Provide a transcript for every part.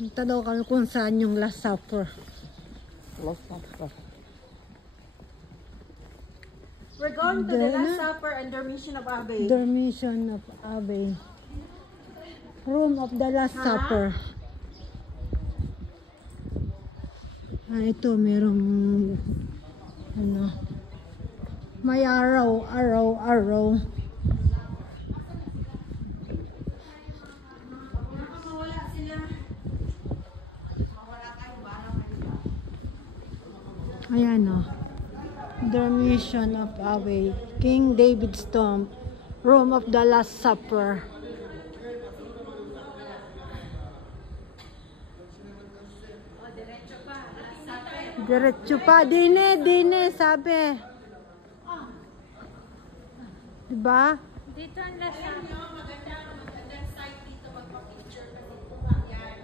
Punta daw kami kung saan yung Last Supper. Last Supper. We're going to the Last Supper and Dormition of Abbey. Dormition of Abbey. Room of the Last Supper. Ah, ito merong ano, may araw. Ayan o. Dormition of Abbey. King David's Tomb. Room of the Last Supper. Diretso pa. Dine, sabi. Diba? Dito ang Last Supper. Magandang site dito magpa-picture kasi tuwa yan.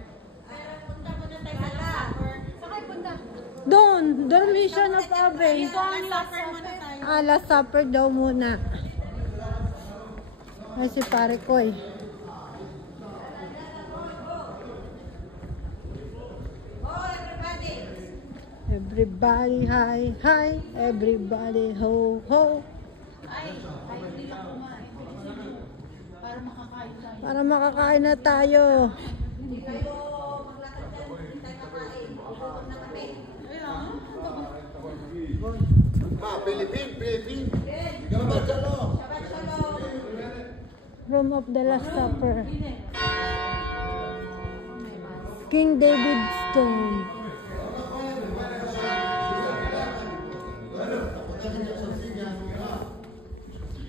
Pero punta mo na tayo sa Last Supper. Sakay punta. Doon. Dormition of Abbey. Dito ang Last Supper muna tayo. Ah, Last Supper daw muna. Ay, si pare ko eh. Everybody, hi, hi. Everybody, ho, ho. Para makakain na tayo. Room of the Last Supper. King David's Tomb.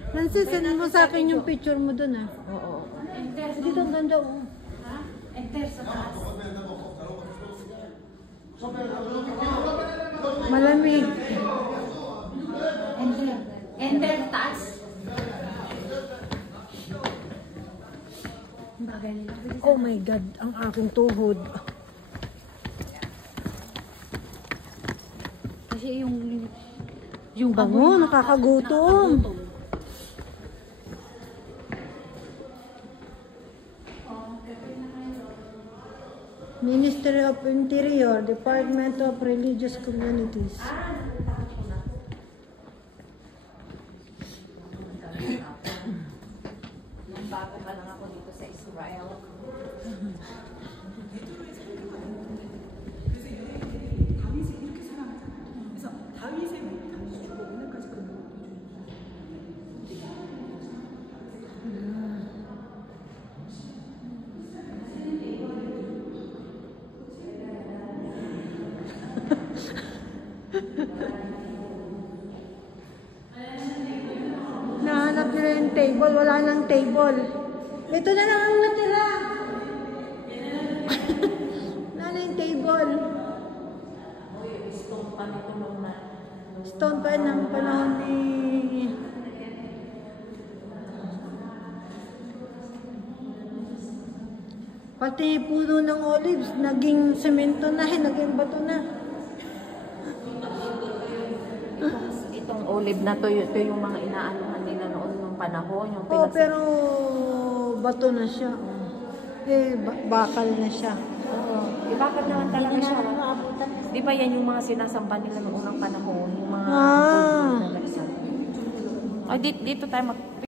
Francis, send mo sa akin yung picture mo dun ah. Oo. Dito ang ganda oh. Enter sa taas. Malamig. Enter taas. Oh my God, ang aking tuhod. Kasi yung Bango, nakakagutom. Ministry of Interior, Department of Religious Communities. Bago pa lang ako dito sa Israel. Nahanap nila yung table, wala nang table. Ito na lang ang natira. Wala na yung table. Stone pa nito nung na. Stone pa ng panahon ni... Pati puno ng olives, naging semento na, naging bato na. Itong olive na to, ito yung mga inaanuhan nila noon nung panahon. Yung Oh, pero bato na siya. Eh, bakal na siya. Oo. Bakit naman talaga siya? Di ba yan yung mga sinasamba nila noong unang panahon? Yung mga Ah. Ay, dito tayo